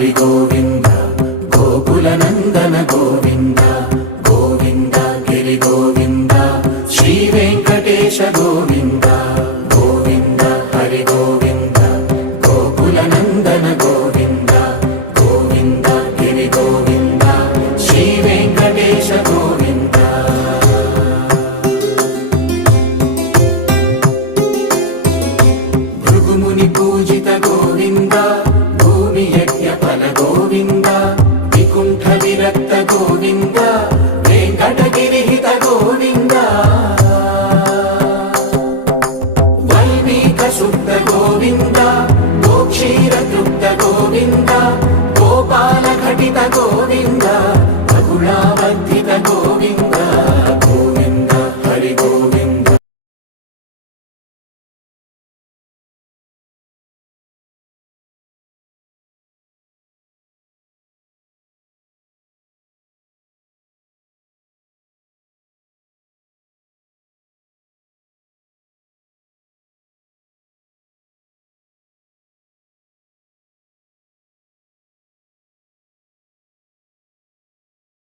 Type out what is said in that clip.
హరి గోవింద గోకుల నందన గోవింద గోవింద గిరి గోవింద శ్రీ వెంకటేశ గోవింద గోవింద హరి గోవింద గోకుల నందన గోవింద గోవింద గిరి గోవింద శ్రీ వెంకటేశ గోవింద భృగుముని పూజిత గోవింద భూమి యజ్ఞ ఫల గోవింద వికుంఠ విరక్త గోవింద వెంకటగిరిహిత గోవింద వల్మీక శుద్ధ గోవింద గోక్షీర తృప్త గోవింద గోపాల ఘటిత గోవింద